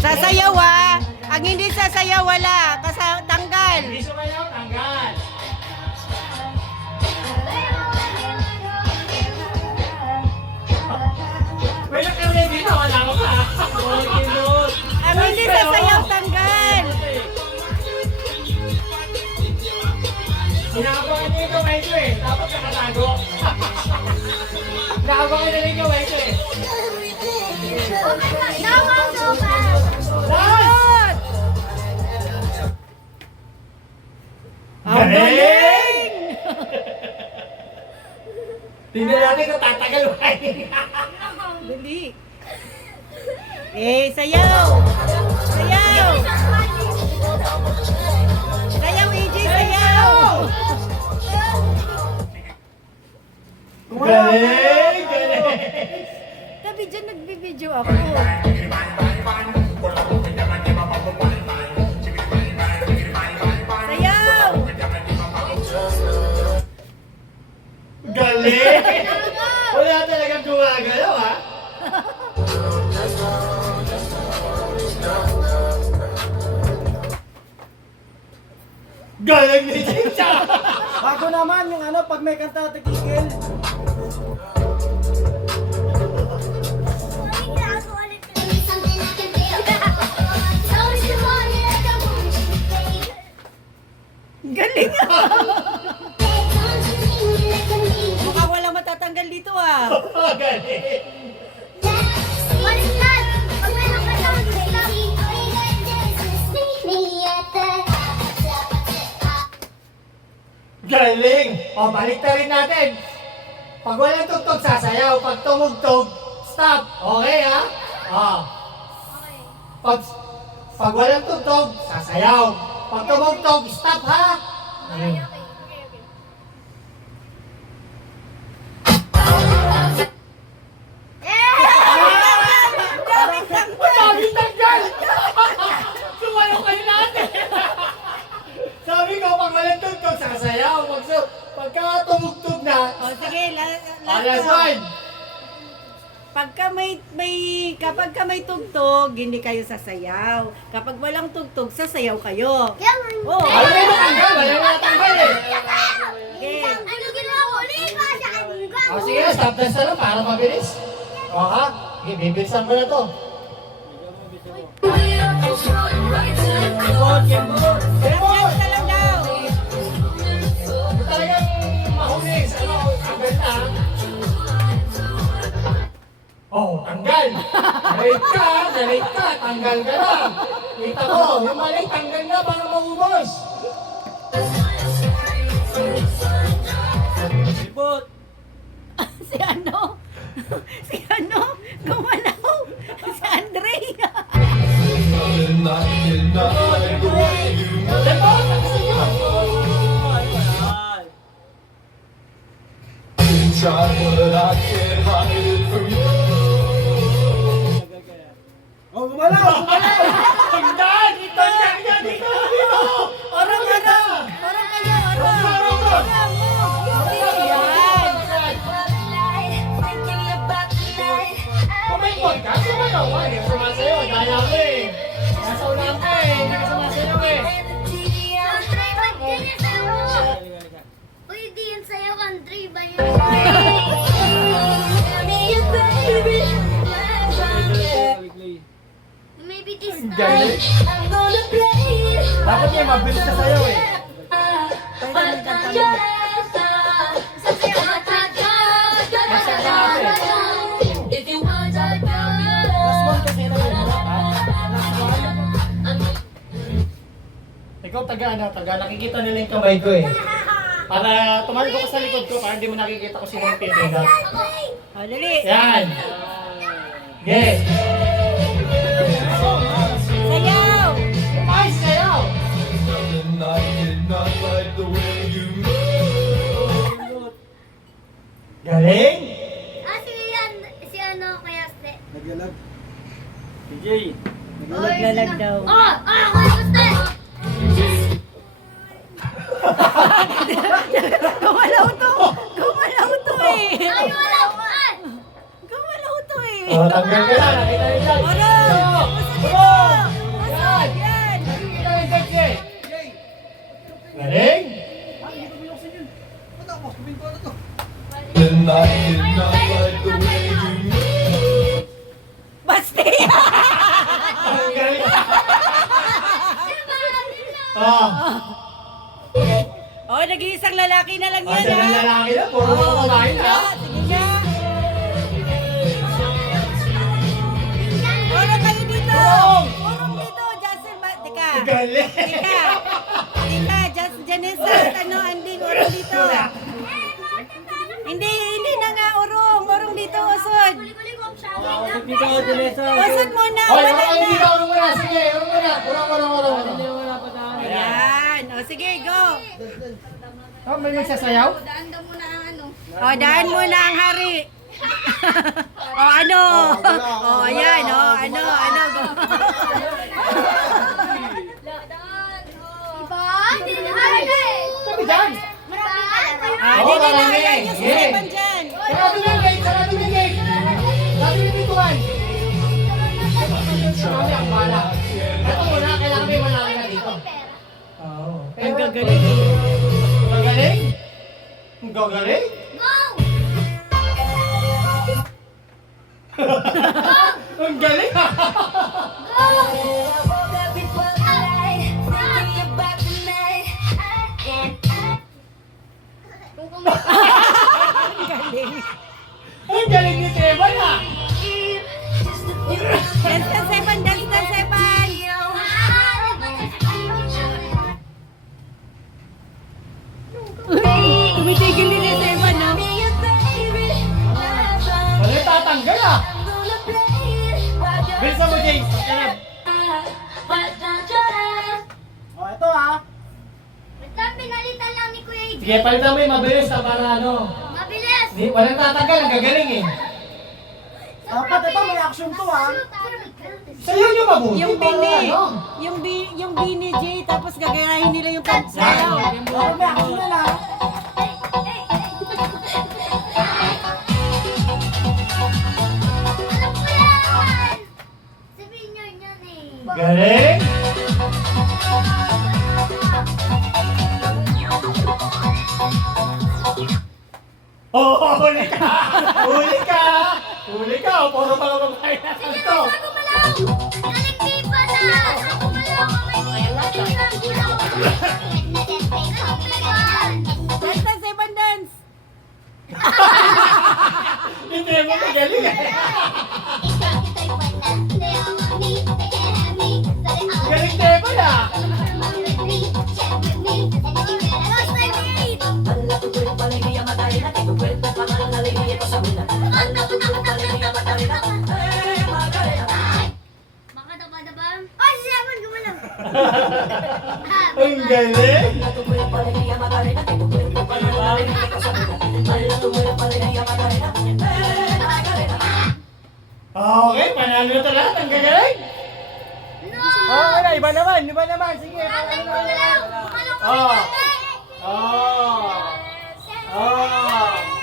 Sasayaw ah. Ang hindi sasayaw wala. Tanggal. Hindi sumayaw, tanggal. May naka-ready na, wala ko pa. Ang hindi sasayaw tanggal. Inaabangan niyo yung kamay ko eh. Dapat nakatago. Inaabangan na rin yung kamay ko eh. Good. Ang galing! Tingnan natin kung tatagal ba. Dali. Sayaw! Sayaw! Sayaw, AJ, sayaw! Galing! Galing! Tabi dyan, nagbibideo ako. Sayaw! Galing! Wala talagang gumagalaw ha? Galing ni Chicha! Bago naman yung ano, pag may kanta tigigil. Galing! Mukhang walang matatanggal dito ah. Galing! Galing! O, balik na rin natin. Pag walang tugtog, sasayaw. Pag tumugtog, stop. Okay, ha? O. Pag walang tugtog, sasayaw. Pag tumugtog, stop, ha? Sabi tanggal! Sumayaw kayo natin! Sabi ko, pag walang tugtog, sasayaw. Pagka tumugtog na, O sige, last one. Kapag may tugtog, hindi kayo sasayaw. Kapag walang tugtog, sasayaw kayo. Oh. Wala na yung tanggal, wala na yung tanggal eh. Okay. O sige, stop dance na lang para mabilis. O ha? Okay, bibilisan ko na to. Relax na lang daw. Talagang mahulis. Ano, tanggal na. Oh, tanggal. Nalit ka, tanggal ka na. Kita ko, yung mali, tanggal na para maubos. Sipot. Si ano? Si ano? Gumalaw. Si Andre. Ito, tapos nyo. Oh, gumalaw! Tanggal! Tanggal yan! Dito! Dito! Orang ano? Orang kayo, orang. Kumaikot ka? Sumayaw ka? Hindi ka sumasayaw. Gaya ko eh. Nasa unahan ka eh. Hindi ka sumasayaw eh. Uy, di yan sa'yo, country ba yun? Maybe this time, Galing. I'm gonna play it. Dapat yung mabilis na sayaw eh. If you want to Last one kasi na yun. Ikaw taga nakikita nila yung kamay ko eh. Para tumayo ko sa likod ko, para hindi mo nakikita ko sino yung pinila. O, dali. Yan! Okay! Sayaw. Ay, sayaw! Galing! Si ano, kaya ste. Naglalag. DJ! Naglalag daw. Kaya ste. Gumalaw to. Gumalaw to eh. Ay, wala pa. Oh, tanggal ka na. Nakita niyo yan. Orong! Orong! Usod! Yan! Nakikita niyo yan, Jay. Galing? Basti! Ang galing. Ah. Oh, nag-iisang lalaki na lang yan, Asa ng ha? lalaki na? Puro mga babae na. Sige na. Orong kayo dito! Orong dito, Justin. Teka. Galing. Teka, Janessa, ano, Anding, orong dito. Hindi na nga, orong dito, usod. Dito, Janessa. Usod muna, Hoy, wala orong na. dito. Orong muna. Sige, orong muna. Orong. Wala pa tayo. Ayan, o sige, go. Oh, may magsasayaw? Daan daw muna ang ano. O, daan muna ang hari. O, ano? O, ayan, o, ano, go. Iba? Hindi na Sabi dyan. Ah, Oo, di na, marami. ayan yung Yeah. susepan dyan. Sarado na yung gate. Sarado na yung gate. Sarado na yung pintuan. Kami ang bala. Ito muna, kailangan may malaki na dito. Oo. Ang gagaling eh. Gagaling? Ang gagaling? Go! Ang galing! Ang galing. Ang galing ni Teban ah! Dance na sepan, dance na sepan. Tumitigil din yung sepan, no? Ano yung tatanggal ah? Bilisan mo, James. Pagkanap. Oh, ito ha. Pinalitan lang ni Kuya Ed. Sige, palitan mo yung mabilis na para ano. Mabilis! Walang tatanggal, ang gagaling eh. Dapat ito, may action to ha. Sa'yo yung mabuti. Yung para bini, ano. yung bini J, tapos gagayahin nila yung pagsayaw. Dapat may action na lang. Alam ko yan! Sabihin nyo yan eh. Galing? Oh, huli ka! Huli ka! Huli ka! O, puro mga babae na ito. Ako malaw! Naliktipa na! Ako malaw! Dance na sepan, dance. Hindi mo magaling eh. Galing Teban ah! Makadaba-daba? Ay, siyaman gumalaw! Ang galing! Okay, panalo na lahat. Ang gagaling! Oh, wala, iba naman. Sige. Gumalaw! Gumalaw! Oh! Oh! Oh!